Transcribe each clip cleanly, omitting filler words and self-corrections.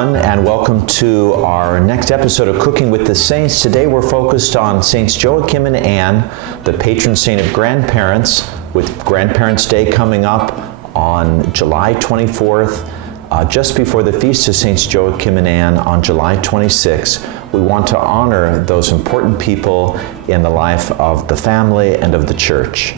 everyone, and welcome to our next episode of Cooking with the Saints. Today we're focused on Saints Joachim and Anne, the patron saint of grandparents, with Grandparents' Day coming up on July 24th, just before the Feast of Saints Joachim and Anne on July 26th. We want to honor those important people in the life of the family and of the church.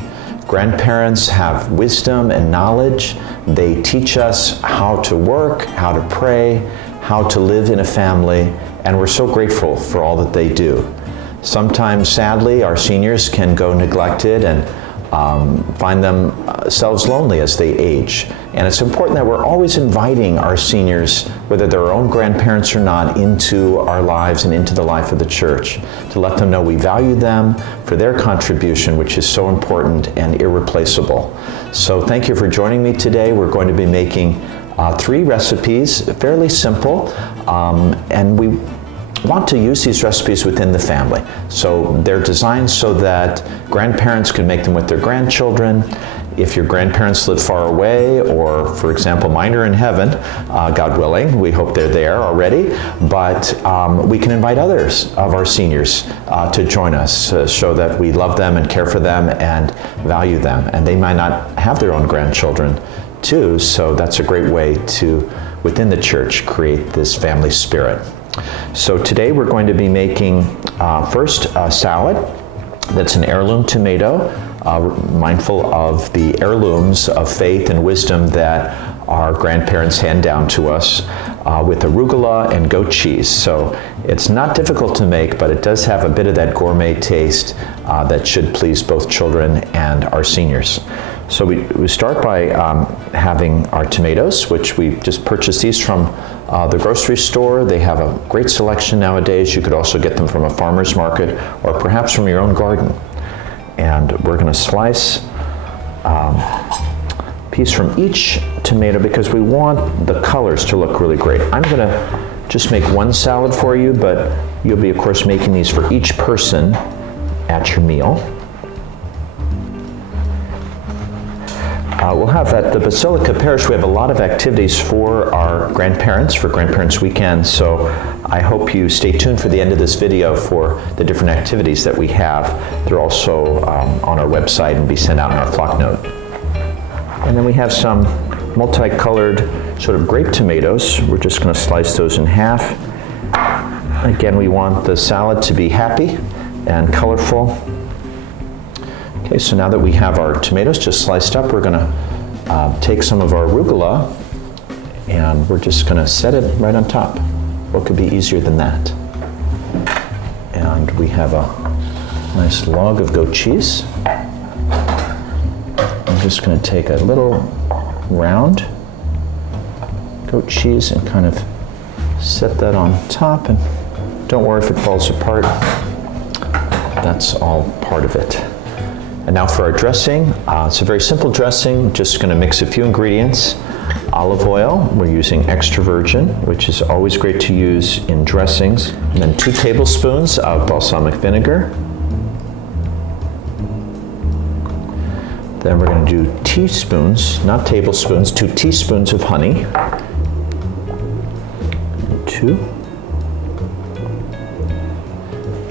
Grandparents have wisdom and knowledge. They teach us how to work, how to pray, how to live in a family, and we're so grateful for all that they do. Sometimes, sadly, our seniors can go neglected and find themselves lonely as they age. And it's important that we're always inviting our seniors, whether they're our own grandparents or not, into our lives and into the life of the church, to let them know we value them for their contribution, which is so important and irreplaceable. So thank you for joining me today. We're going to be making 3 recipes, fairly simple, and we want to use these recipes within the family. So they're designed so that grandparents can make them with their grandchildren. If your grandparents live far away, or for example, mine are in heaven, God willing, we hope they're there already, but we can invite others of our seniors to join us, show that we love them and care for them and value them. And they might not have their own grandchildren too, so that's a great way to, within the church, create this family spirit. So today we're going to be making first a salad that's an heirloom tomato, mindful of the heirlooms of faith and wisdom that our grandparents hand down to us, with arugula and goat cheese. So it's not difficult to make, but it does have a bit of that gourmet taste that should please both children and our seniors. So we start by having our tomatoes, which we just purchased these from the grocery store. They have a great selection nowadays. You could also get them from a farmer's market or perhaps from your own garden. And we're going to slice a piece from each tomato because we want the colors to look really great. I'm going to just make one salad for you, but you'll be, of course, making these for each person at your meal. We'll have at the Basilica Parish, we have a lot of activities for our grandparents, for Grandparents Weekend, so I hope you stay tuned for the end of this video for the different activities that we have. They're also on our website and be sent out in our flock note. And then we have some multicolored sort of grape tomatoes. We're just going to slice those in half. Again, we want the salad to be happy and colorful. Okay, so now that we have our tomatoes just sliced up, we're going to take some of our arugula and we're just going to set it right on top. What could be easier than that? And we have a nice log of goat cheese. I'm just going to take a little round goat cheese and kind of set that on top, and don't worry if it falls apart. That's all part of it. And now for our dressing, it's a very simple dressing, just going to mix a few ingredients. Olive oil, we're using extra virgin, which is always great to use in dressings. And then 2 tablespoons of balsamic vinegar. Then we're going to do teaspoons, not tablespoons, 2 teaspoons of honey. 2.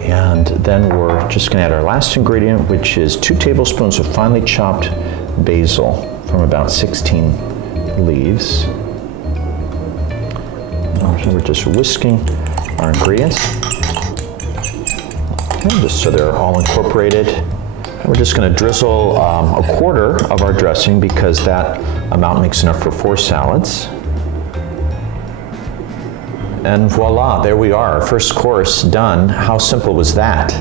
And then we're just going to add our last ingredient, which is 2 tablespoons of finely chopped basil from about 16 leaves. So we're just whisking our ingredients, okay, just so they're all incorporated. And we're just going to drizzle a quarter of our dressing because that amount makes enough for 4 salads. And voila, there we are, our first course done. How simple was that?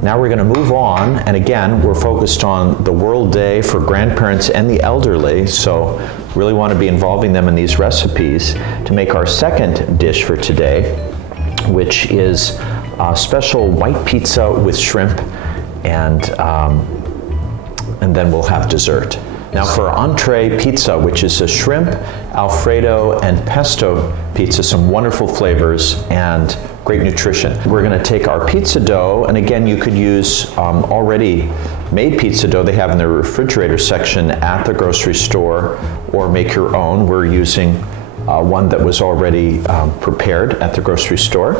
Now we're going to move on, and again, we're focused on the World Day for grandparents and the elderly, so really want to be involving them in these recipes to make our second dish for today, which is a special white pizza with shrimp, and then we'll have dessert. Now for our entree pizza, which is a shrimp, Alfredo, and pesto pizza, some wonderful flavors and great nutrition. We're going to take our pizza dough, and again, you could use already made pizza dough they have in the refrigerator section at the grocery store, or make your own. We're using one that was already prepared at the grocery store.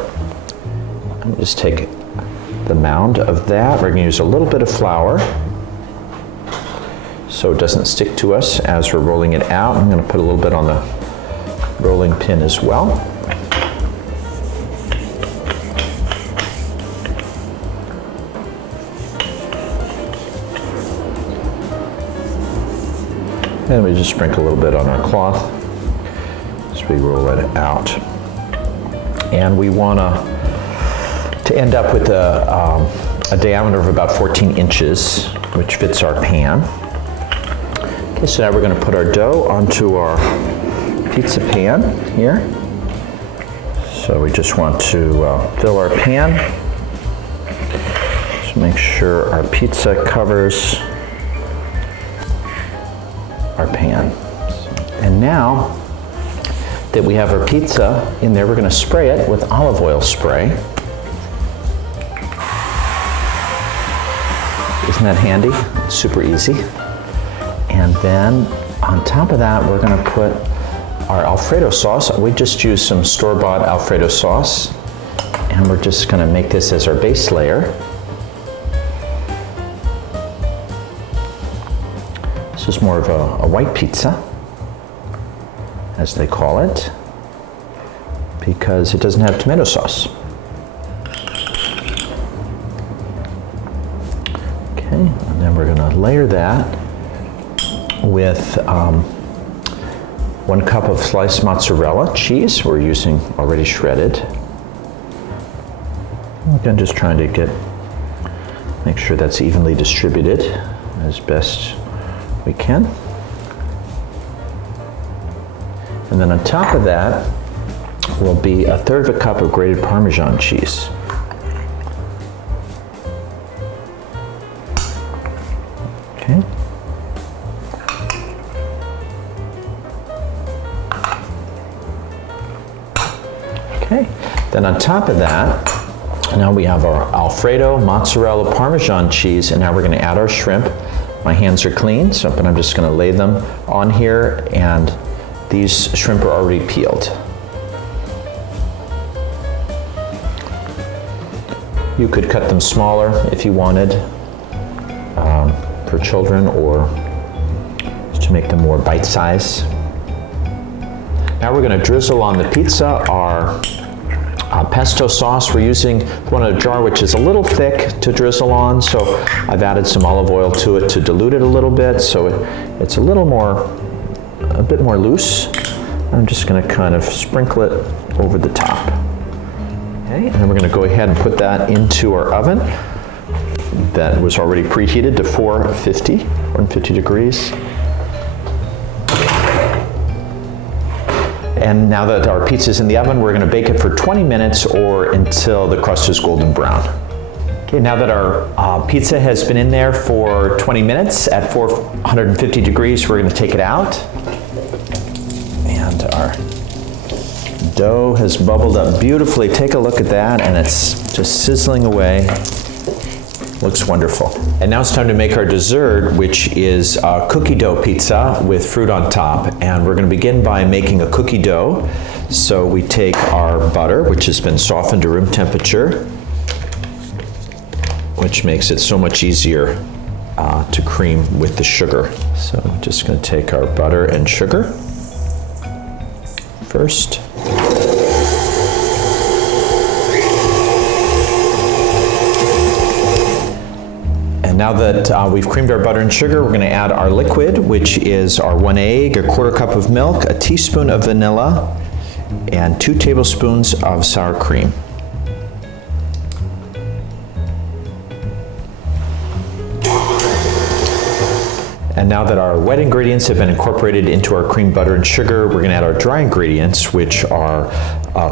I'm just take the mound of that. We're going to use a little bit of flour so it doesn't stick to us as we're rolling it out. I'm going to put a little bit on the rolling pin as well. And we just sprinkle a little bit on our cloth as we roll it out. And we want to end up with a diameter of about 14 inches, which fits our pan. Okay, so now we're going to put our dough onto our pizza pan here. So we just want to fill our pan. Just make sure our pizza covers our pan. And now that we have our pizza in there, we're going to spray it with olive oil spray. Isn't that handy? Super easy. And then on top of that, we're going to put our Alfredo sauce. We just used some store-bought Alfredo sauce, and we're just going to make this as our base layer. This is more of a white pizza, as they call it, because it doesn't have tomato sauce. Okay, and then we're going to layer that with 1 cup of sliced mozzarella cheese. We're using already shredded. Again, just trying to make sure that's evenly distributed as best we can. And then on top of that will be 1/3 of a cup of grated Parmesan cheese. Okay. Okay. Then on top of that, now we have our Alfredo, mozzarella, Parmesan cheese, and now we're going to add our shrimp. My hands are clean, but I'm just going to lay them on here, and these shrimp are already peeled. You could cut them smaller if you wanted for children, or to make them more bite-sized. Now we're going to drizzle on the pizza our pesto sauce. We're using one in a jar which is a little thick to drizzle on, so I've added some olive oil to it to dilute it a little bit, so it's a bit more loose. I'm just going to kind of sprinkle it over the top. Okay, and then we're going to go ahead and put that into our oven that was already preheated to 450 degrees. And now that our pizza's in the oven, we're going to bake it for 20 minutes or until the crust is golden brown. Okay, now that our pizza has been in there for 20 minutes at 450 degrees, we're going to take it out. And our dough has bubbled up beautifully. Take a look at that, and it's just sizzling away. Looks wonderful. And now it's time to make our dessert, which is a cookie dough pizza with fruit on top. And we're going to begin by making a cookie dough. So we take our butter, which has been softened to room temperature, which makes it so much easier to cream with the sugar. So I'm just going to take our butter and sugar first. And now that we've creamed our butter and sugar, we're going to add our liquid, which is our 1 egg, 1/4 cup of milk, a teaspoon of vanilla, and 2 tablespoons of sour cream. And now that our wet ingredients have been incorporated into our cream, butter, and sugar, we're going to add our dry ingredients, which are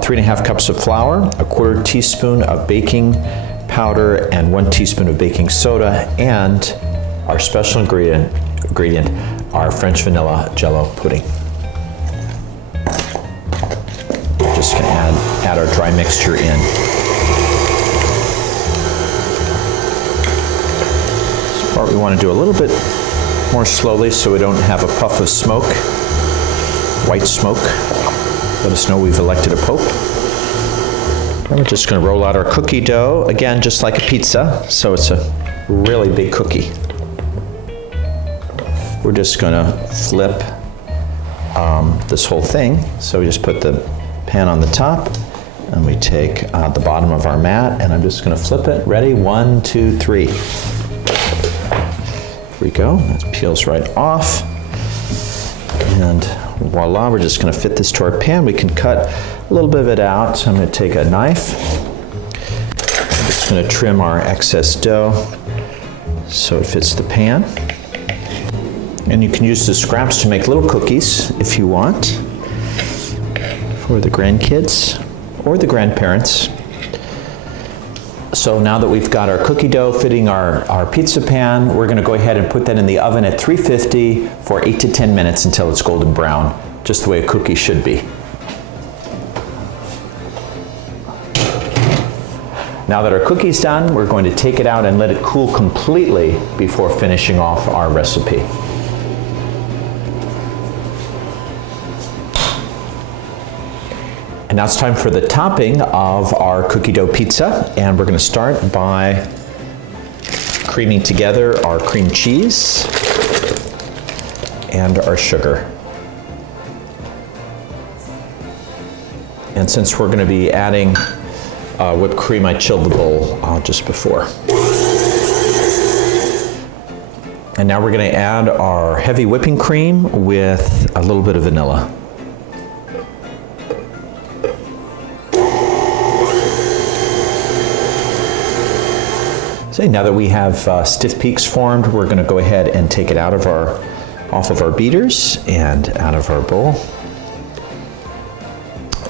3½ cups of flour, 1/4 teaspoon of baking powder, and 1 teaspoon of baking soda, and our special ingredient, our French vanilla Jello pudding. We're just going to add our dry mixture in. This part we want to do a little bit more slowly so we don't have a puff of smoke, white smoke. let us know we've elected a pope. And we're just going to roll out our cookie dough, again, just like a pizza, so it's a really big cookie. We're just going to flip this whole thing. So we just put the pan on the top, and we take the bottom of our mat, and I'm just going to flip it. Ready? 1, 2, 3. Here we go. That peels right off. And voila, we're just going to fit this to our pan. We can cut a little bit of it out. So I'm going to take a knife. I'm just going to trim our excess dough so it fits the pan. And you can use the scraps to make little cookies if you want for the grandkids or the grandparents. So now that we've got our cookie dough fitting our pizza pan, we're going to go ahead and put that in the oven at 350 for 8 to 10 minutes until it's golden brown, just the way a cookie should be. Now that our cookie's done, we're going to take it out and let it cool completely before finishing off our recipe. And now it's time for the topping of our cookie dough pizza, and we're going to start by creaming together our cream cheese and our sugar. And since we're going to be adding whipped cream, I chilled the bowl just before. And now we're going to add our heavy whipping cream with a little bit of vanilla. So now that we have stiff peaks formed, we're going to go ahead and take it off of our beaters and out of our bowl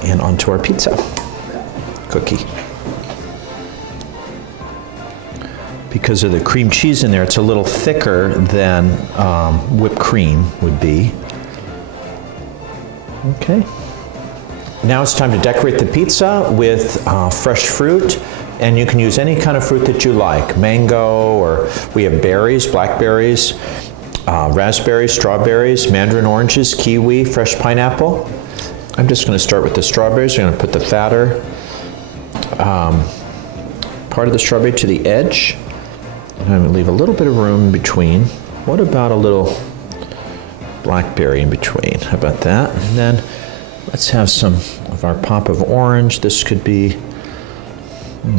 and onto our pizza cookie. Because of the cream cheese in there, it's a little thicker than whipped cream would be. Okay. Now it's time to decorate the pizza with fresh fruit. And you can use any kind of fruit that you like. Mango, or we have berries, blackberries, raspberries, strawberries, mandarin oranges, kiwi, fresh pineapple. I'm just going to start with the strawberries. I'm going to put the fatter part of the strawberry to the edge. And I'm going to leave a little bit of room in between. What about a little blackberry in between? How about that? And then let's have some of our pop of orange. This could be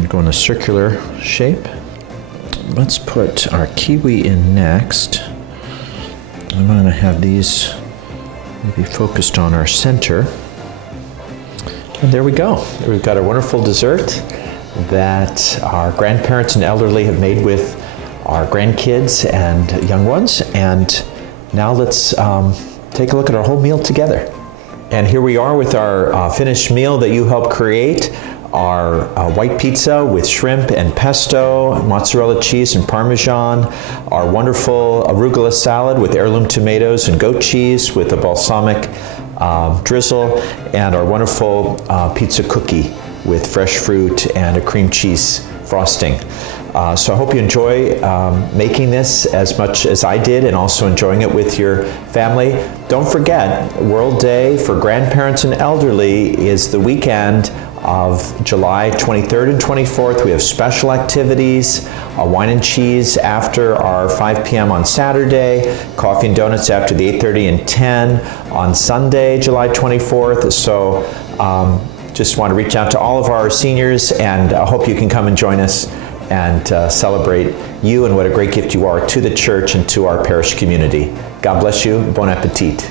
go in a circular shape. Let's put our kiwi in next. I'm going to have these maybe focused on our center. And there we go. We've got a wonderful dessert that our grandparents and elderly have made with our grandkids and young ones. And now let's take a look at our whole meal together. And here we are with our finished meal that you helped create. Our white pizza with shrimp and pesto, mozzarella cheese and Parmesan, our wonderful arugula salad with heirloom tomatoes and goat cheese with a balsamic drizzle, and our wonderful pizza cookie with fresh fruit and a cream cheese frosting. So I hope you enjoy making this as much as I did, and also enjoying it with your family. Don't forget, World Day for Grandparents and Elderly is the weekend of July 23rd and 24th. We have special activities, wine and cheese after our 5 p.m. on Saturday, coffee and donuts after the 8:30 and 10 on Sunday, July 24th. So just want to reach out to all of our seniors, and I hope you can come and join us and celebrate you and what a great gift you are to the church and to our parish community. God bless you. Bon appetit.